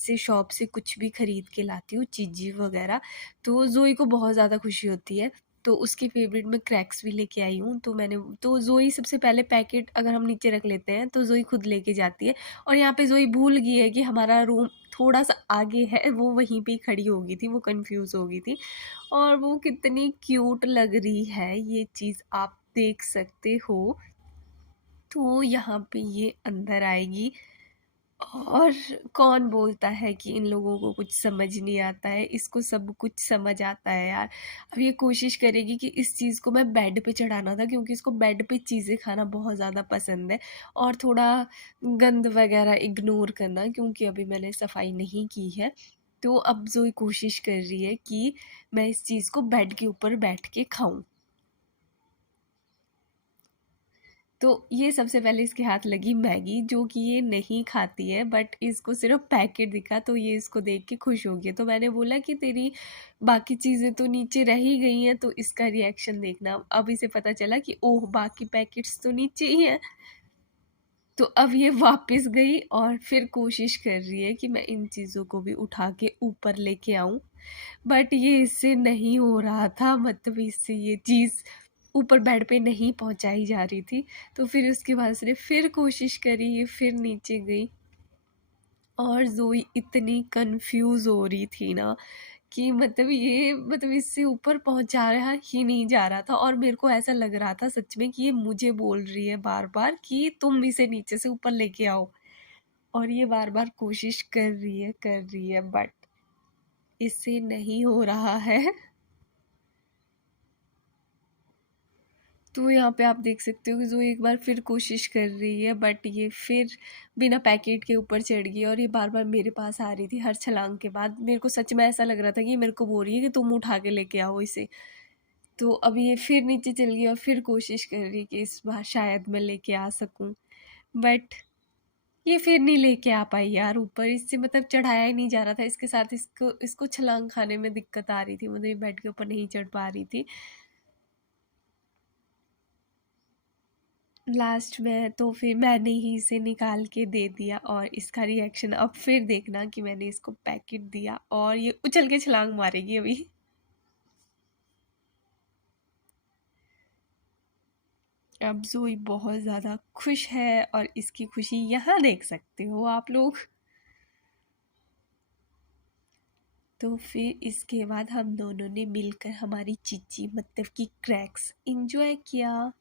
से शॉप से कुछ भी खरीद के लाती हूँ, चीज़ी वगैरह, तो ज़ोई को बहुत ज़्यादा खुशी होती है। तो उसकी फेवरेट मैं क्रैक्स भी लेके आई हूँ। तो ज़ोई सबसे पहले पैकेट अगर हम नीचे रख लेते हैं तो ज़ोई खुद लेके जाती है। और यहाँ पे ज़ोई भूल गई है कि हमारा रूम थोड़ा सा आगे है, वो वहीं पे ही खड़ी हो गई थी, वो कंफ्यूज हो गई थी। और वो कितनी क्यूट लग रही है, ये चीज़ आप देख सकते हो। तो यहाँ पे ये अंदर आएगी। और कौन बोलता है कि इन लोगों को कुछ समझ नहीं आता है, इसको सब कुछ समझ आता है यार। अब ये कोशिश करेगी कि इस चीज़ को मैं बेड पे चढ़ाना था, क्योंकि इसको बेड पे चीज़ें खाना बहुत ज़्यादा पसंद है। और थोड़ा गंद वगैरह इग्नोर करना, क्योंकि अभी मैंने सफाई नहीं की है। तो अब जोई कोशिश कर रही है कि मैं इस चीज़ को बेड के ऊपर बैठ के खाऊं। तो ये सबसे पहले इसके हाथ लगी मैगी, जो कि ये नहीं खाती है, बट इसको सिर्फ पैकेट दिखा तो ये इसको देख के खुश हो गई। तो मैंने बोला कि तेरी बाकी चीज़ें तो नीचे रह ही गई हैं, तो इसका रिएक्शन देखना। अब इसे पता चला कि ओह, बाकी पैकेट्स तो नीचे ही हैं। तो अब ये वापस गई और फिर कोशिश कर रही है कि मैं इन चीज़ों को भी उठा के ऊपर लेके आऊं, बट ये इससे नहीं हो रहा था। मतलब इससे ये चीज़ ऊपर बेड पे नहीं पहुंचाई जा रही थी। तो फिर उसके बाद उसने फिर कोशिश करी, ये फिर नीचे गई। और जोई इतनी कंफ्यूज हो रही थी ना कि मतलब इससे ऊपर पहुंचा रहा ही नहीं जा रहा था। और मेरे को ऐसा लग रहा था सच में कि ये मुझे बोल रही है बार बार कि तुम इसे नीचे से ऊपर लेके आओ। और ये बार बार कोशिश कर रही है, बट इससे नहीं हो रहा है। तो यहाँ पे आप देख सकते हो कि जो एक बार फिर कोशिश कर रही है, बट ये फिर बिना पैकेट के ऊपर चढ़ गई। और ये बार बार मेरे पास आ रही थी हर छलांग के बाद। मेरे को सच में ऐसा लग रहा था कि ये मेरे को बोल रही है कि तुम उठा के लेके आओ इसे। तो अभी ये फिर नीचे चल गई और फिर कोशिश कर रही कि इस बार शायद मैं लेके आ सकूं, बट ये फिर नहीं लेके आ पाई यार ऊपर। इससे मतलब चढ़ाया ही नहीं जा रहा था। इसके साथ इसको इसको छलांग खाने में दिक्कत आ रही थी, मतलब ये बेड के ऊपर नहीं चढ़ पा रही थी। लास्ट में तो फिर मैंने ही इसे निकाल के दे दिया। और इसका रिएक्शन अब फिर देखना कि मैंने इसको पैकेट दिया और ये उछल के छलांग मारेगी अभी। अब जोई बहुत ज़्यादा खुश है और इसकी खुशी यहाँ देख सकते हो आप लोग। तो फिर इसके बाद हम दोनों ने मिलकर हमारी चीची मतलब कि क्रैक्स इंजॉय किया।